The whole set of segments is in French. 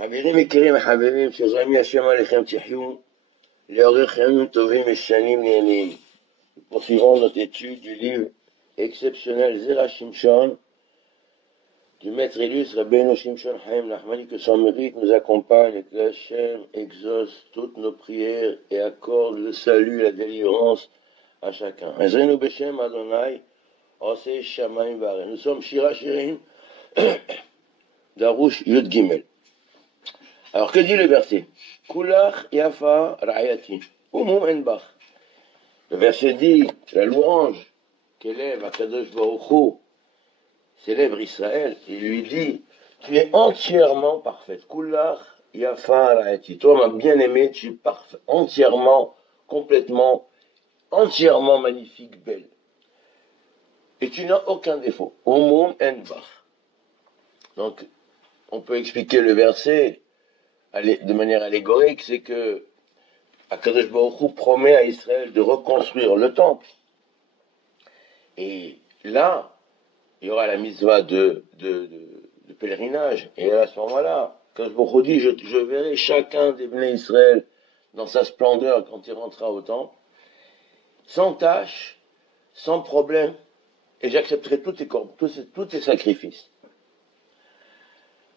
חברים יקרים וחברים, שזרמי השם עליכם תחיו, לאורך ימים טובים ושנים נהנים. Poursuivons notre étude du livre exceptionnel Zera Shimshon du maître illustre Rabbeinu Shimshon Chaim Nachmani, que son mérite nous accompagne et que Hachem exauce toutes nos prières et accorde le salut et la délivrance à chacun. Ezrenu Beshem Adonai Oseh Shamayim V'Areh. Nous sommes Shira Shirim d'Arouche Yud Gimel. Alors que dit le verset? Kulach Yafa Ra'ayati Umum Enbach. Le verset dit, la louange qu'élève Akadosh Baruch Hu, célèbre Israël, il lui dit, tu es entièrement parfaite. Kulach Yafa Ra'ayati. Toi, ma bien-aimée, tu es parfaite, entièrement, complètement, entièrement magnifique, belle. Et tu n'as aucun défaut. Umum Enbach. Donc, on peut expliquer le verset de manière allégorique, c'est que Akadosh Baruch Hu promet à Israël de reconstruire le temple. Et là, il y aura la mitzvah de pèlerinage. Et à ce moment-là, Akadosh Baruch Hu dit, je verrai chacun des Bnei Israël dans sa splendeur quand il rentrera au temple, sans tâche, sans problème, et j'accepterai tous tes sacrifices.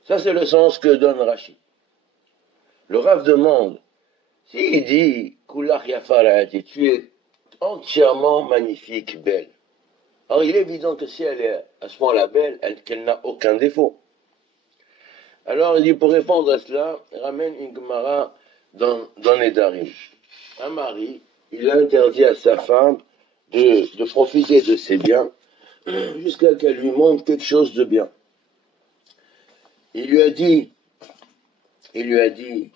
Ça, c'est le sens que donne Rashi. Le Rav demande, s'il dit, Kulach Yafa Ra'ayati, tu es entièrement magnifique, belle. Alors il est évident que si elle est à ce moment-là belle, qu'elle n'a aucun défaut. Alors il dit, pour répondre à cela, ramène une Gemara dans Nedarim. Un mari, il a interdit à sa femme de profiter de ses biens jusqu'à qu'elle lui montre quelque chose de bien. Il lui a dit, il a dit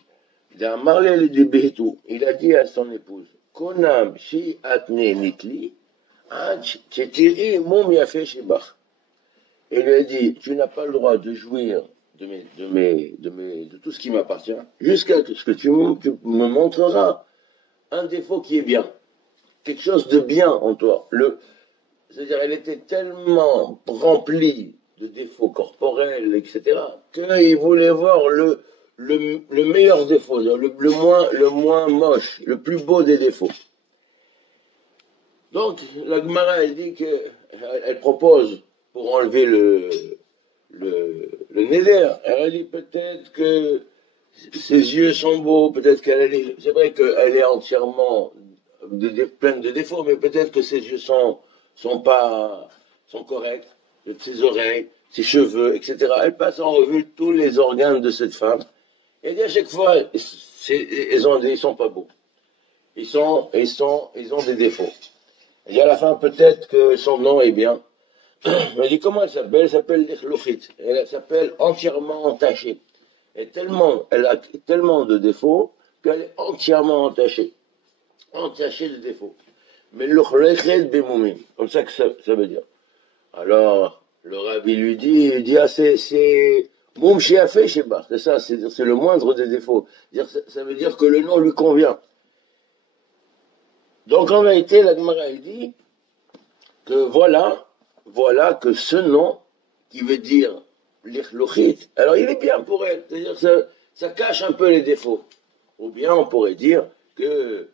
à son épouse, Konam shi atne nitli, chetiri mum yafe shebach. Il lui a dit, tu n'as pas le droit de jouir de tout ce qui m'appartient, jusqu'à ce que tu me montreras un défaut qui est bien, quelque chose de bien en toi. C'est-à-dire, elle était tellement remplie de défauts corporels, etc., qu'il voulait voir le meilleur défaut, le moins moche, le plus beau des défauts. Donc, la Gemara, elle dit qu'elle propose, pour enlever le néder, elle dit peut-être que ses yeux sont beaux, peut-être c'est vrai qu'elle est entièrement pleine de défauts, mais peut-être que ses yeux sont corrects, ses oreilles, ses cheveux, etc. Elle passe en revue tous les organes de cette femme. Et à chaque fois, ils sont pas beaux. Ils ont des défauts. Et à la fin, peut-être que son nom est bien. Elle dit, comment elle s'appelle? Elle s'appelle l'Echlochit. Elle s'appelle entièrement entachée. Elle a tellement de défauts qu'elle est entièrement entachée. Entachée de défauts. Mais l'Echlochet bemumim. Comme ça que ça veut dire. Alors, le rabbi lui dit, ah, c'est Moum Shiafé Sheba, c'est ça, c'est le moindre des défauts. Ça veut dire que le nom lui convient. Donc en vérité, la Gemara elle dit que voilà que ce nom, qui veut dire l'Echlochit, alors il est bien pour elle, c'est-à-dire que ça cache un peu les défauts. Ou bien on pourrait dire que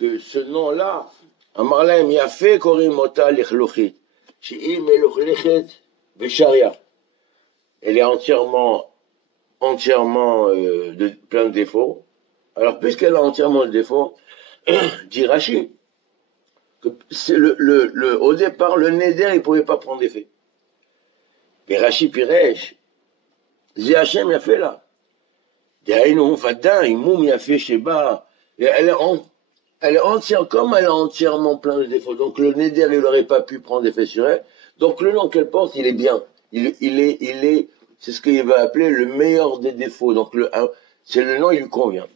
ce nom-là, Amarlaim Yafé Korim Mota l'Echlochit, Shi'im Elochet Vesharia. Elle est entièrement plein de défauts. Alors, puisqu'elle a entièrement de défauts, dit Rashi, que au départ, le néder, il ne pouvait pas prendre effet. Mais Rashi Piresh, Zi Hashem y a fait là. Dehaïnou, Fadin, Imoum y a fait Sheba. Elle est entière, comme elle a entièrement plein de défauts. Donc, le néder, il n'aurait pas pu prendre effet sur elle. Donc, le nom qu'elle porte, il est bien. C'est ce qu'il va appeler le meilleur des défauts. Donc, c'est le nom, il lui convient.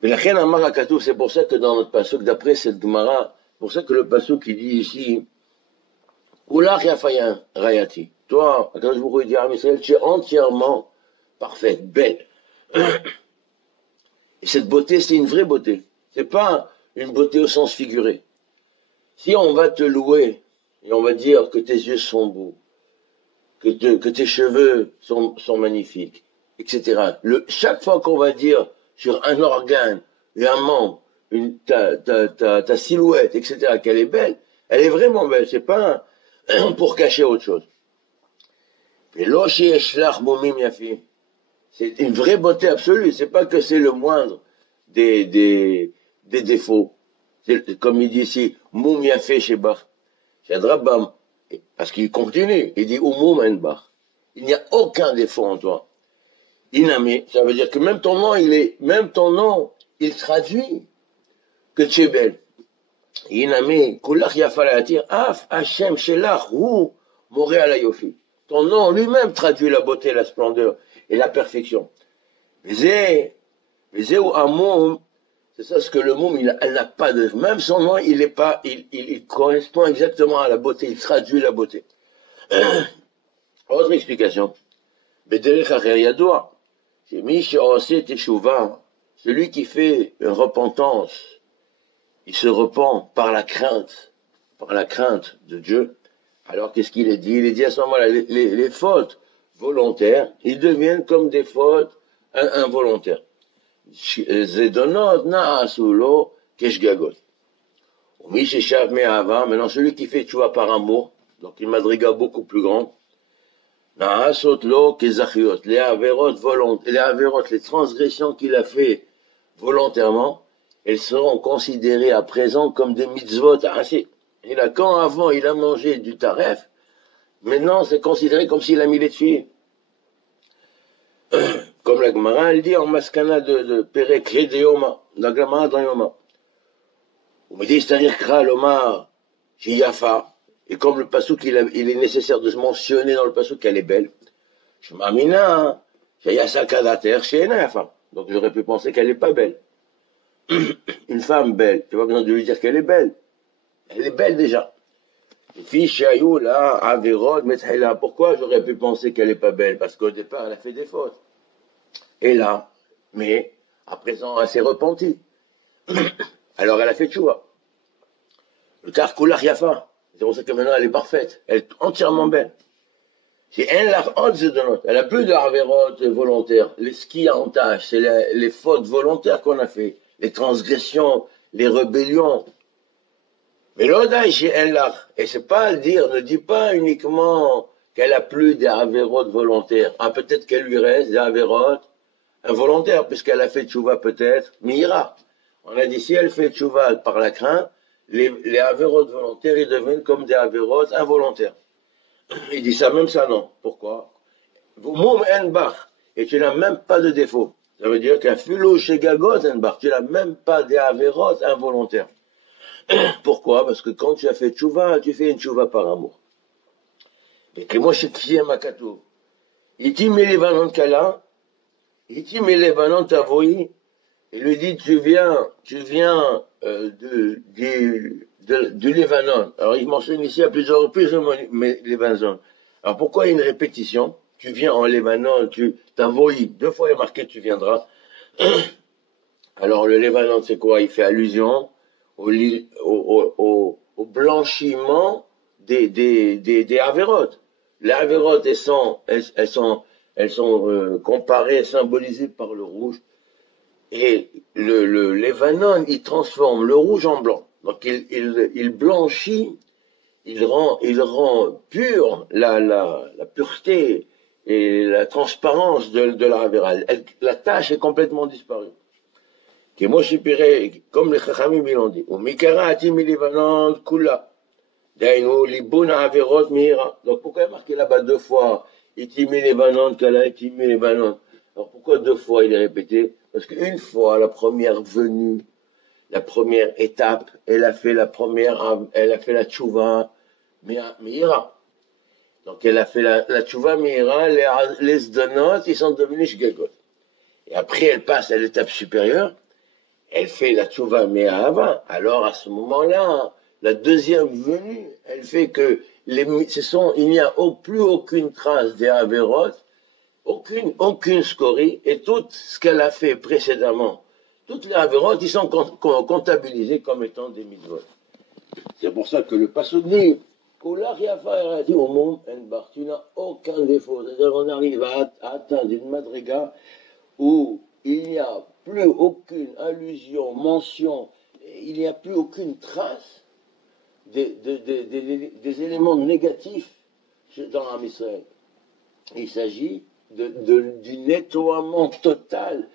Mais la Chen Amar Akatou, c'est pour ça que dans notre pasuk, d'après cette Gemara, pour ça que le pasuk, il dit ici, Kulach Yafayan Rayati. Toi, Akadosh Baruch Hu dit à Israël, tu es entièrement parfaite, belle. Et cette beauté, c'est une vraie beauté. C'est pas une beauté au sens figuré. Si on va te louer, et on va dire que tes yeux sont beaux, que tes cheveux sont magnifiques, etc. Chaque fois qu'on va dire sur un organe et un membre, ta silhouette, etc., qu'elle est belle, elle est vraiment belle, c'est pas pour cacher autre chose. Et l'oshi eshlach mumim yafi. C'est une vraie beauté absolue, c'est pas que c'est le moindre des défauts. Comme il dit ici, moum yafi shebach. C'est Rabbam. Parce qu'il continue, il dit Umum enbach. Il n'y a aucun défaut en toi. Inami, ça veut dire que même ton nom, il traduit que tu es belle. Inami, kulach yafalatir, af Hashem shelach, hu, moré ala yofi. Ton nom lui-même traduit la beauté, la splendeur et la perfection. Vizé ou amum, c'est ça ce que le moum, elle n'a pas de, même son nom, il correspond exactement à la beauté, il traduit la beauté. Autre explication. Bederech acher yadoua. C'est mi she'oseh teshuva. Celui qui fait une repentance, il se repent par la crainte de Dieu. Alors qu'est-ce qu'il est dit? Il est dit à ce moment-là, les fautes volontaires, ils deviennent comme des fautes involontaires. Zedonot na'asulo keshgagot. Mi sheshav me'ava. Maintenant, celui qui fait tchouva par amour, donc une madriga beaucoup plus grande, na'asot lo kezachiot. Les averot volontaires, les transgressions qu'il a fait volontairement, elles seront considérées à présent comme des mitzvot. Quand avant il a mangé du taref, maintenant c'est considéré comme s'il a mis les tefilines. Comme la Gemara, elle dit en maskana de Perek Yoma, la Gemara dans Yoma. On me dit, c'est-à-dire Kra Lomar, Yafa, et comme le pasouk, il est nécessaire de se mentionner dans le pasouk qu'elle est belle. Je m'amina, Yasa Kadater, Sheena Yafa. Donc j'aurais pu penser qu'elle n'est pas belle. Une femme belle, tu n'as pas besoin de lui dire qu'elle est belle. Elle est belle déjà. Une fille Shayou, là, Averod, Methaïla. Pourquoi j'aurais pu penser qu'elle n'est pas belle? Parce qu'au départ, elle a fait des fautes. Et là, mais à présent, elle s'est repentie. Alors elle a fait tchouva. Le Karkulach Yafa. C'est pour ça que maintenant elle est parfaite. Elle est entièrement belle. Elle a plus de Averod volontaires. Les skis en tâche, c'est les fautes volontaires qu'on a fait. Les transgressions, les rébellions. Mais l'Odaï chez Enlach, et c'est pas le dire, ne dit pas uniquement qu'elle a plus des Averot volontaires. Ah, peut-être qu'elle lui reste des Averot involontaires, puisqu'elle a fait tchouva peut-être, mais ira. On a dit, si elle fait tchouva par la crainte, les Averot volontaires, ils deviennent comme des Averot involontaires. Il dit ça, même ça, non. Pourquoi? Moum Enbach, et tu n'as même pas de défaut. Ça veut dire qu'un philo chez Gagot Enbach, tu n'as même pas des Averot involontaires. Pourquoi? Parce que quand tu as fait tchouva, tu fais une tchouva par amour. Et que moi, je suis Makatou. Iti Melevanon Kala, Iti Melevanon Tavoï, il lui dit, tu viens du Lébanon. Alors, il mentionne ici à plusieurs reprises le Lébanon. Alors, pourquoi il y a une répétition? Tu viens en Lébanon, Tavoï, 2 fois il est marqué, tu viendras. Alors, le Lébanon, c'est quoi? Il fait allusion au blanchiment des Avérotes. Les Avérotes, elles sont comparées, symbolisées par le rouge. Et le Lébanon, il transforme le rouge en blanc. Donc il blanchit, il rend pure la pureté et la transparence de la Avéra. La tache est complètement disparue. Que moi je dirais, comme les Chachamim l'ont dit, ou Mikara Atimi Libanon Kula, Dainu Libuna Averot Mira. Donc pourquoi il y a marqué là-bas 2 fois, Itimi Libanon, Kala, Itimi Libanon? Alors pourquoi 2 fois il est répété? Parce qu'une fois, la première venue, la première étape, elle a fait la tchouva Mira. Donc elle a fait la tchouva Mira, les Zdonot, ils sont devenus Shgagot. Et après elle passe à l'étape supérieure, elle fait la tchouva Me'ahava, alors à ce moment-là, la deuxième venue, elle fait que il n'y a plus aucune trace des Averot, aucune scorie, et tout ce qu'elle a fait précédemment, toutes les Averot, ils sont comptabilisés comme étant des mitzvot. C'est pour ça que le pasuk dit, Au monde, tu n'as aucun défaut. C'est-à-dire qu'on arrive à atteindre une madriga où il n'y a plus aucune allusion, mention, il n'y a plus aucune trace des éléments négatifs dans l'âme Israël. Il s'agit du nettoiement total,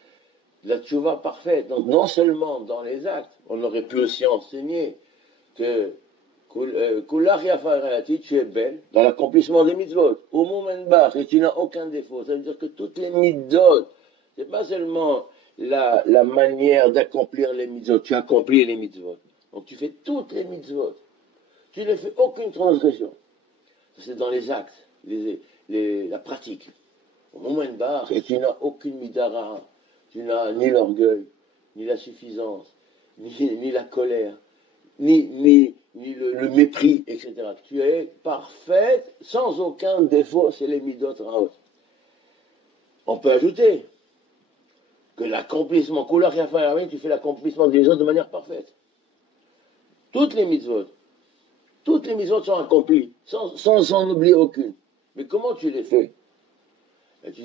de la tchouva parfaite. Donc non seulement dans les actes, on aurait pu aussi enseigner que tu es belle dans l'accomplissement des mitzvot. Au moment et tu n'as aucun défaut. Ça veut dire que toutes les mitzvot, c'est pas seulement la manière d'accomplir les mitzvot, tu accomplis les mitzvot. Donc tu fais toutes les mitzvot. Tu ne fais aucune transgression. C'est dans les actes, la pratique. Au moment et tu n'as aucune midara. Tu n'as ni l'orgueil, ni la suffisance, ni la colère, ni le mépris, etc. Tu es parfaite, sans aucun défaut, c'est les midot raot. On peut ajouter que l'accomplissement, tu fais l'accomplissement des autres de manière parfaite. Toutes les mitzvot sont accomplies, sans en oublier aucune. Mais comment tu les fais?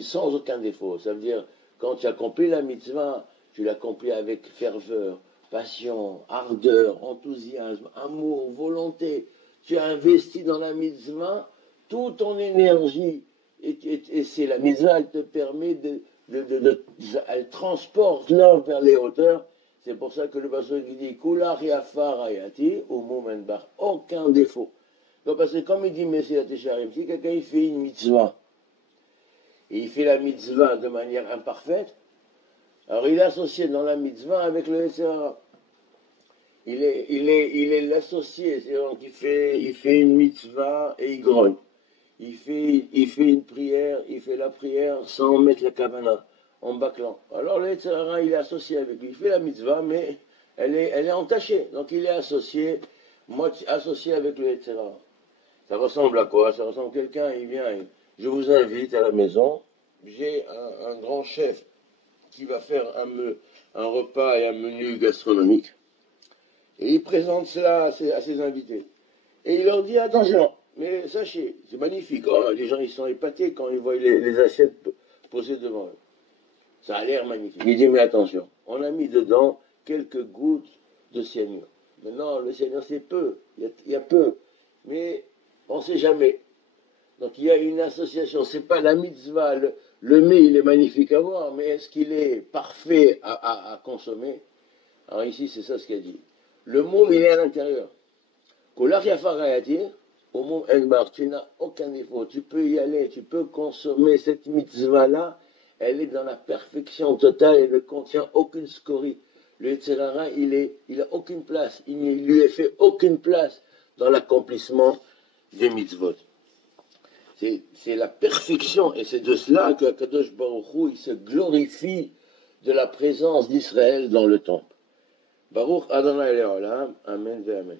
Sans aucun défaut. Ça veut dire, quand tu accomplis la mitzvah, tu l'accomplis avec ferveur, passion, ardeur, enthousiasme, amour, volonté. Tu as investi dans la mitzvah toute ton énergie. Et c'est la mitzvah, elle te permet elle transporte l'homme vers les hauteurs. C'est pour ça que le pasteur dit Kula riafar ayati au moment bar, aucun défaut. Donc parce que comme il dit Messiah Tesharim, si quelqu'un il fait une mitzvah, et il fait la mitzvah de manière imparfaite, alors il est associé dans la mitzvah avec le Yetzirah. Il est l'associé, c'est-à-dire qu'il fait une mitzvah et il grogne. Il fait une prière, il fait la prière sans mettre la kavana, en bâclant. Alors le Yetzirah, il est associé avec lui. Il fait la mitzvah, mais elle est entachée. Donc il est associé avec le Yetzirah. Ça ressemble à quoi? Ça ressemble à quelqu'un, il vient, je vous invite à la maison, j'ai un grand chef qui va faire un repas et un menu gastronomique. Et il présente cela à ses invités. Et il leur dit, attention, mais sachez, c'est magnifique. Oh, les gens, ils sont épatés quand ils voient les assiettes posées devant eux. Ça a l'air magnifique. Il dit, mais attention, on a mis dedans quelques gouttes de cyanure. Maintenant, le cyanure, c'est peu. Il y a peu. Mais on ne sait jamais. Donc il y a une association. C'est pas la mitzvah. Le mets, il est magnifique à voir, mais est-ce qu'il est parfait à consommer? Alors ici, c'est ça ce qu'il a dit. Le mot, il est à l'intérieur. Au mot Enbar, tu n'as aucun défaut. Tu peux y aller, tu peux consommer cette mitzvah-là. Elle est dans la perfection totale et ne contient aucune scorie. Le Yetzirah, il a aucune place. Il ne lui est fait aucune place dans l'accomplissement des mitzvot. C'est la perfection, et c'est de cela que Kadosh Baruch Hu, il se glorifie de la présence d'Israël dans le temple. Baruch Adonai Le'olam, Amen ve Amen.